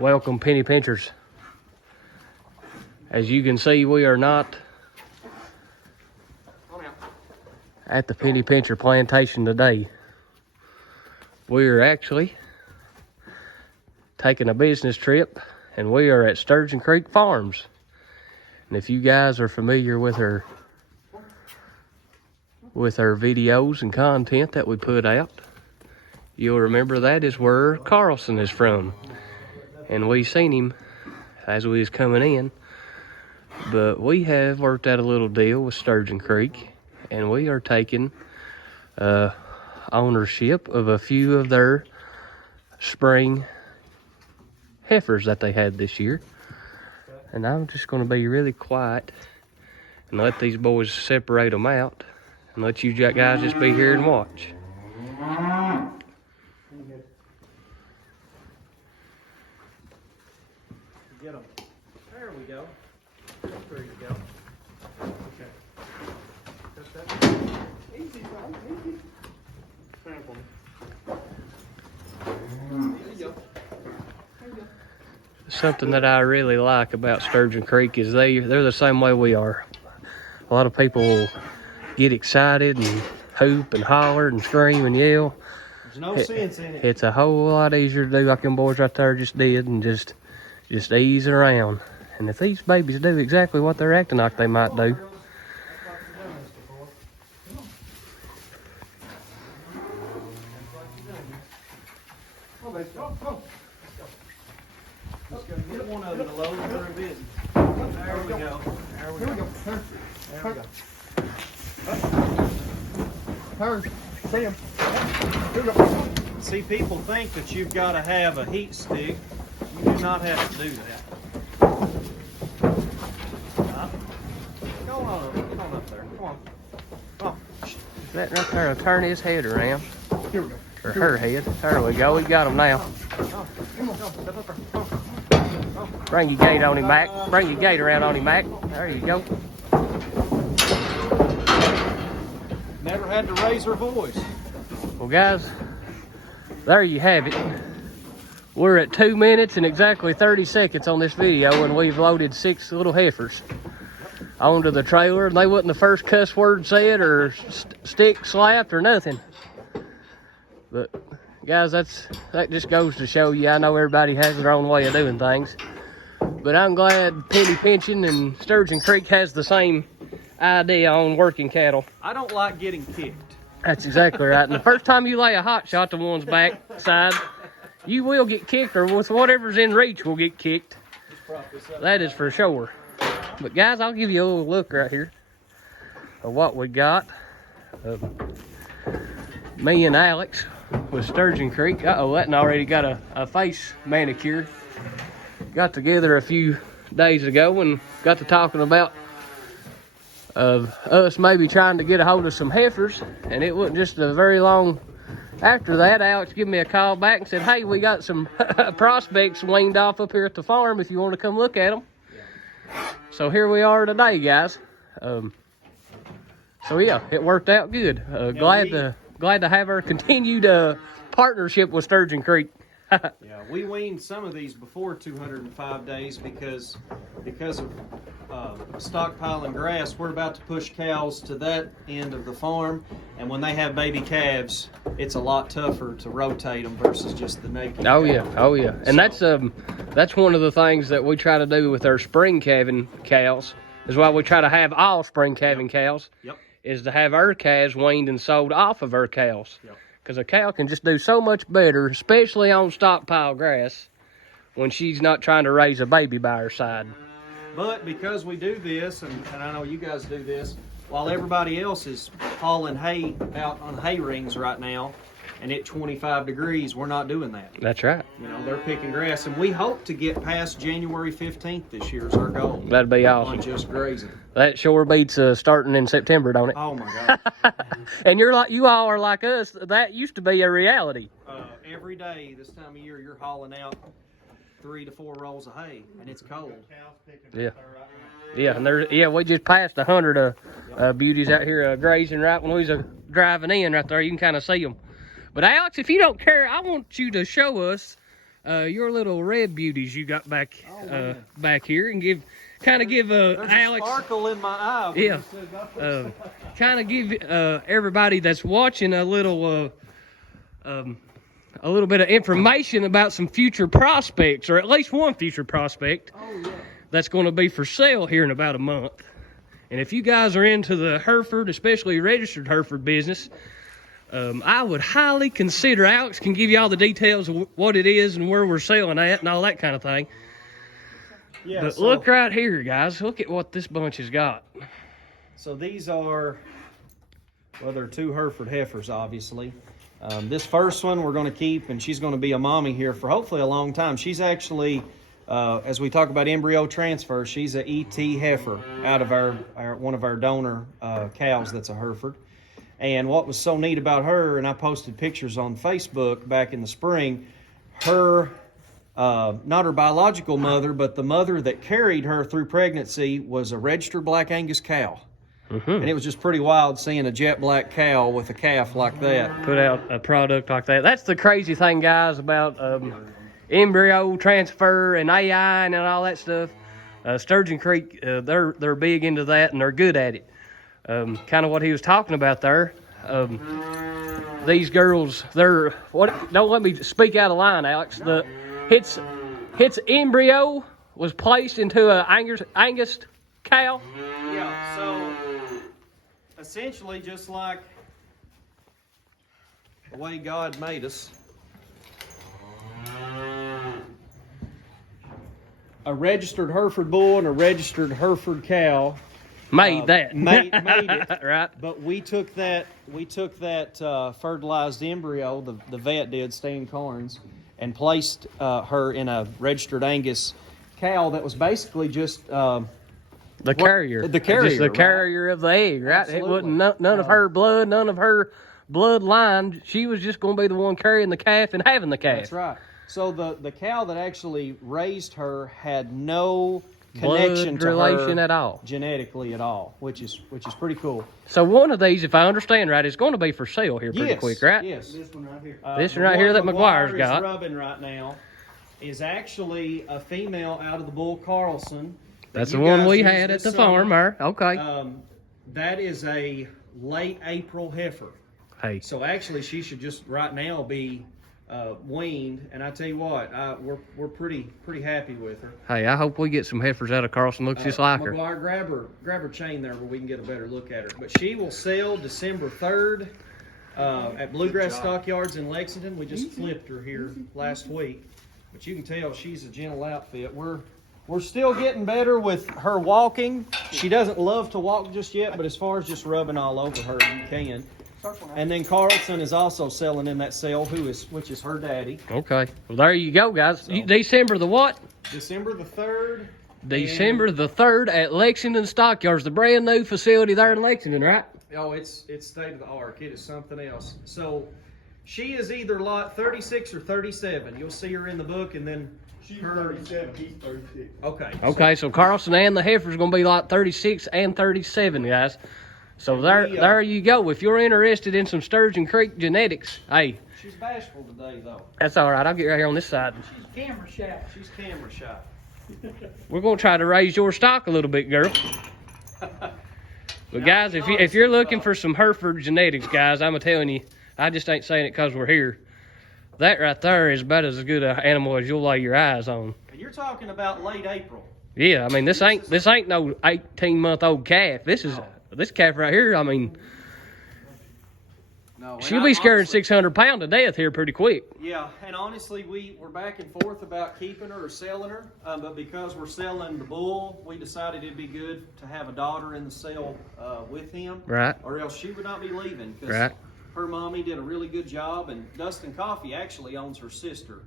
Welcome, penny pinchers. As you can see, we are not at the penny pincher plantation today. We are actually taking a business trip, and we are at Sturgeon Creek Farms. And if you guys are familiar with our videos and content that we put out, you'll remember that is where Carlson is from. And we seen him as we was coming in. But we have worked out a little deal with Sturgeon Creek, and we are taking ownership of a few of their spring heifers that they had this year. And I'm just going to be really quiet and let these boys separate them out and let you guys just be here and watch. Get them. There we go. There you go. Okay. Just that. Easy, bro. Easy. Sample me. There you go. There you go. Something that I really like about Sturgeon Creek is they're the same way we are. A lot of people will get excited and hoop and holler and scream and yell. There's no sense in it. It's a whole lot easier to do like them boys right there just did, and just ease it around. And if these babies do exactly what they're acting like they might do, Let's go. Let's go. Get one of them to load and they're busy. There we go. There we go. There we go. Turn. See him. Here we go. See, people think that you've got to have a heat stick. You do not have to do that. Go on up there. Come on. Come on. that right there will turn his head around. Here we go. Or her head. There we go. We got him now. Bring your gate on him, Mac. Bring your gate around on him, Mac. There you go. Never had to raise her voice. Well, guys, there you have it. We're at 2 minutes and exactly 30 seconds on this video, and we've loaded 6 little heifers onto the trailer, and they wasn't the first cuss word said or stick slapped or nothing. But guys, that just goes to show you, I know everybody has their own way of doing things, but I'm glad penny pinching and Sturgeon Creek has the same idea on working cattle. I don't like getting kicked. That's exactly right. And the first time you lay a hot shot to one's backside, you will get kicked, or with whatever's in reach will get kicked. That is for sure. But guys, I'll give you a little look right here of what we got. Me and Alex with Sturgeon Creek. Uh-oh, that already got a face manicure. Got together a few days ago and got to talking about us maybe trying to get a hold of some heifers, and it wasn't just a very long after that. Alex gave me a call back and said, hey, we got some prospects weaned off up here at the farm if you want to come look at them. So here we are today, guys. So yeah, it worked out good. Glad to have our continued partnership with Sturgeon Creek. Yeah, we weaned some of these before 205 days because of stockpiling grass. We're about to push cows to that end of the farm, and when they have baby calves, it's a lot tougher to rotate them versus just the naked. Oh yeah, oh yeah, and that's one of the things that we try to do with our spring calving cows. Is why we try to have all spring calving cows. Yep. Is to have our calves weaned and sold off of our cows. Yep. Because a cow can just do so much better, especially on stockpile grass, when she's not trying to raise a baby by her side. But because we do this, and I know you guys do this, while everybody else is hauling hay out on hay rings right now, and at 25 degrees, we're not doing that. That's right. You know, they're picking grass, and we hope to get past January 15th this year is our goal. That'd be awesome. On just grazing. That sure beats starting in September, don't it? Oh my God. And you all are like us. That used to be a reality. Every day this time of year, you're hauling out 3 to 4 rolls of hay, and it's cold. Yeah. Yeah, and we just passed 100 beauties out here grazing right when we was driving in right there. You can kind of see them. But Alex, if you don't care, I want you to show us your little red beauties you got back man. back here, and give There's Alex. a sparkle in my eye. when Yeah. you said that. Kind of give everybody that's watching a little bit of information about some future prospects, or at least one future prospect that's going to be for sale here in about a month. And if you guys are into the Hereford, especially registered Hereford business, I would highly consider, Alex can give you all the details of what it is and where we're selling at and all that kind of thing. Yeah, But so, look right here, guys. Look at what this bunch has got. So these are, well, they're 2 Hereford heifers, obviously. This first one we're going to keep, and she's going to be a mommy here for hopefully a long time. She's actually, as we talk about embryo transfer, she's a ET heifer out of our one of our donor cows that's a Hereford. And what was so neat about her, and I posted pictures on Facebook back in the spring, her, not her biological mother, but the mother that carried her through pregnancy was a registered Black Angus cow. And it was just pretty wild seeing a jet black cow with a calf like that. Put out a product like that. That's the crazy thing, guys, about embryo transfer and AI and all that stuff. Sturgeon Creek, they're big into that, and they're good at it. Kind of what he was talking about there. These girls, they're what? Don't let me speak out of line, Alex. Its embryo was placed into a Angus cow. Yeah, so essentially just like the way God made us. A registered Hereford bull and a registered Hereford cow Made that. made it. Right. But we took that fertilized embryo, the vet did, Stan Carnes, and placed her in a registered Angus cow that was basically just The carrier. The carrier, Just the right? carrier of the egg, right? Absolutely. It wasn't none of her blood, none of her bloodline. She was just going to be the one carrying the calf and having the calf. That's right. So the cow that actually raised her had no connection Blood to relation her at all. genetically at all, which is pretty cool. So one of these, if I understand right, is going to be for sale here pretty quick, right? Yes. This one right here. This The one right here that McGuire McGuire's got. is rubbing right now is actually a female out of the bull Carlson. That's the you one guys we used had at this the summer. farm there. Okay. That is a late April heifer. Hey, So actually, she should just right now be weaned. And I tell you what, we're pretty happy with her. hey, I hope we get some heifers out of Carlson. Looks just like her. McGuire, grab her chain there where we can get a better look at her. But she will sell December 3rd at Bluegrass Stockyards in Lexington. We just flipped her here last week. But you can tell she's a gentle outfit. We're still getting better with her walking. She doesn't love to walk just yet, but as far as just rubbing all over her, you can. And then Carlson is also selling in that sale, which is her daddy. Okay. Well, there you go, guys. So- December the what? December the 3rd. December the 3rd at Lexington Stockyards, the brand new facility there in Lexington, right? Oh, it's state of the art. It is something else. So she is either lot 36 or 37. You'll see her in the book, and then She's 37, he's 36. okay. Okay, so Carlson and the heifer's going to be like 36 and 37, guys. So there you go. If you're interested in some Sturgeon Creek genetics, hey, She's bashful today, though. that's all right. I'll get right here on this side. She's camera shy. She's camera shy. We're going to try to raise your stock a little bit, girl. But guys, if you're looking for some Hereford genetics, guys, I'm telling you, I just ain't saying it because we're here. That right there is about as good an animal as you'll lay your eyes on. And you're talking about late April. Yeah, I mean this ain't no 18-month-old calf. This calf right here. I mean, No, she'll be scaring 600 pounds to death here pretty quick. Yeah, and honestly, we're back and forth about keeping her or selling her. But because we're selling the bull, we decided it'd be good to have a daughter in the sale with him. Right. Or else she would not be leaving. 'Cause Right. her mommy did a really good job, and Dustin Coffey actually owns her sister.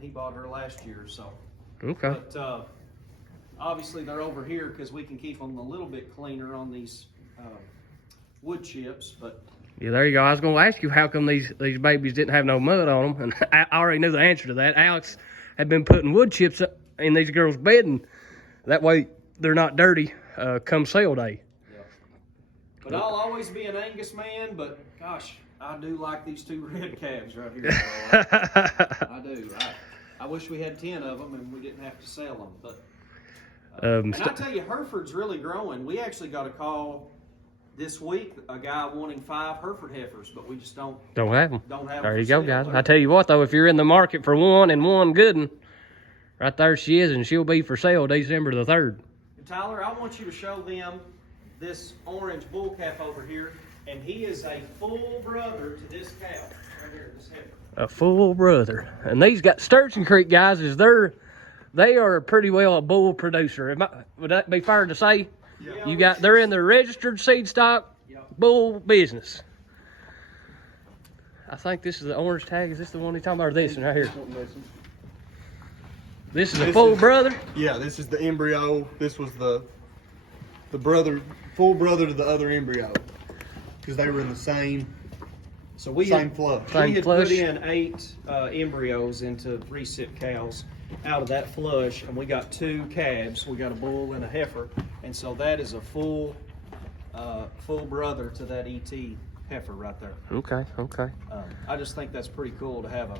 He bought her last year, so. Okay. But obviously they're over here because we can keep them a little bit cleaner on these wood chips. But Yeah, there you go. I was going to ask you how come these babies didn't have no mud on them, and I already knew the answer to that. Alex had been putting wood chips in these girls' bedding. That way they're not dirty come sale day. But I'll always be an Angus man, but gosh, I do like these two red calves right here. So I do. I wish we had 10 of them and we didn't have to sell them. But and I tell you, Hereford's really growing. We actually got a call this week, a guy wanting 5 Hereford heifers, but we just don't have them. Don't have There them you for go, sale. guys. I tell you what, though, if you're in the market for one and one good one, right there she is, and she'll be for sale December the 3rd. And Tyler, I want you to show them this orange bull calf over here, and he is a full brother to this cow right here, this heifer. A full brother. And these got Sturgeon Creek guys they are pretty well a bull producer. Would that be fair to say? Yeah. They're in the registered seed stock bull business. I think this is the orange tag. Is this the one he's talking about? Or this one right here? This is a full brother? Yeah, this is the embryo. This was the brother, full brother to the other embryo, because they were in the same flush. We had put in 8 embryos into recip cows out of that flush, and we got 2 calves. We got a bull and a heifer, and so that is a full brother to that ET heifer right there. Okay. I just think that's pretty cool to have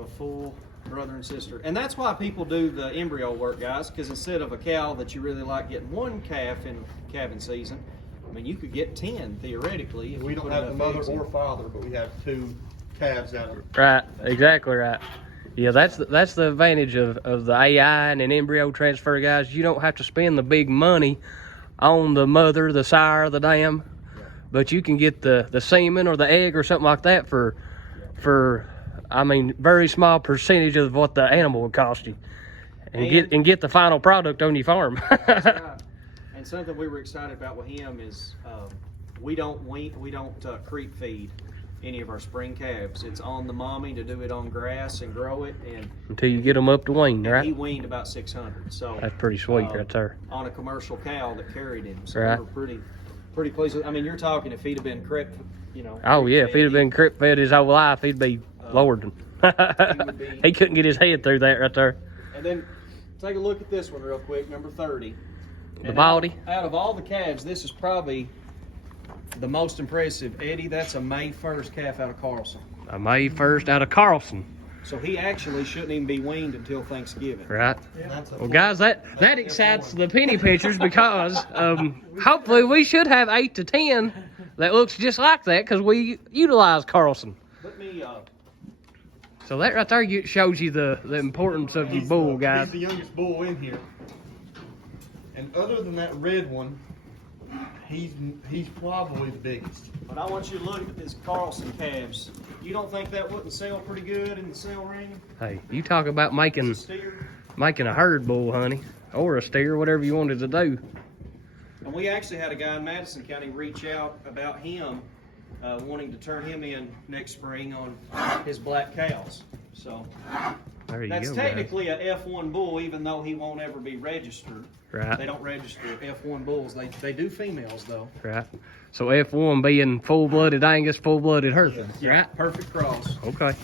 a full brother and sister, and that's why people do the embryo work, guys. Because instead of a cow that you really like getting 1 calf in calving season, I mean, you could get 10 theoretically. If We you don't put have the enough mother eggs in. or father, but we have 2 calves out of it. Right, exactly right. Yeah, that's the advantage of the AI and an embryo transfer, guys. You don't have to spend the big money on the mother, the sire, the dam, but you can get the semen or the egg or something like that for I mean, very small percentage of what the animal would cost you, and get the final product on your farm. That's right. And something we were excited about with him is we don't creep feed any of our spring calves. It's on the mommy to do it on grass and grow it, and Until you get them up to wean, right? he weaned about 600. So That's pretty sweet right there. On a commercial cow that carried him, so Right. we were pretty pleased. I mean, you're talking if he'd have been crept, Oh yeah, if he'd have been crip fed his whole life, he'd be lording. He couldn't get his head through that right there. And then take a look at this one real quick, number 30. The And baldy. Out of all the calves, this is probably the most impressive. Eddie, that's a May 1st calf out of Carlson. A May 1st out of Carlson. So he actually shouldn't even be weaned until Thanksgiving. Right. That's a Well, guys, that excites the penny pinchers because hopefully we should have 8 to 10 that looks just like that because we utilize Carlson. Let me, So that right there shows you the importance of your bull, guys. He's the youngest bull in here. And other than that red one, he's probably the biggest. but I want you to look at this Carlson calves. You don't think that wouldn't sell pretty good in the sale ring? Hey, you talk about making It's a steer. a herd bull, honey, or a steer, whatever you wanted to do. And we actually had a guy in Madison County reach out about him wanting to turn him in next spring on his black cows. So There you that's go, technically a F1 bull, even though he won't ever be registered. Right. They don't register F1 bulls. They do females though. Right. So F1 being full-blooded Angus, full-blooded Hereford. Right. Perfect cross. Okay.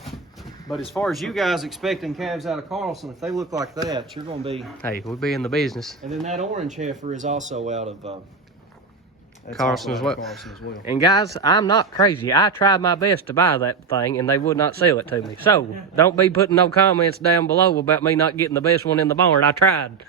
But as far as you guys expecting calves out of Carlson, if they look like that, you're going to be. Hey, we'll be in the business. And then that orange heifer is also out of that's Carlson also as out well. of Carlson as well. And guys, I'm not crazy. I tried my best to buy that thing, and they would not sell it to me. So don't be putting no comments down below about me not getting the best one in the barn. I tried.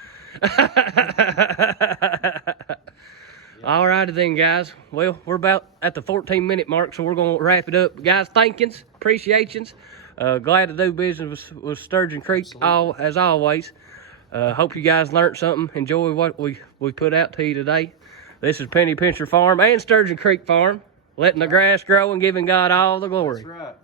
All righty then, guys. Well, we're about at the 14-minute mark, so we're going to wrap it up. Guys, thankings, appreciations. Glad to do business with Sturgeon Creek, as always. Hope you guys learned something. Enjoy what we put out to you today. This is Penny Pincher Farm and Sturgeon Creek Farm, letting the grass grow and giving God all the glory. That's right.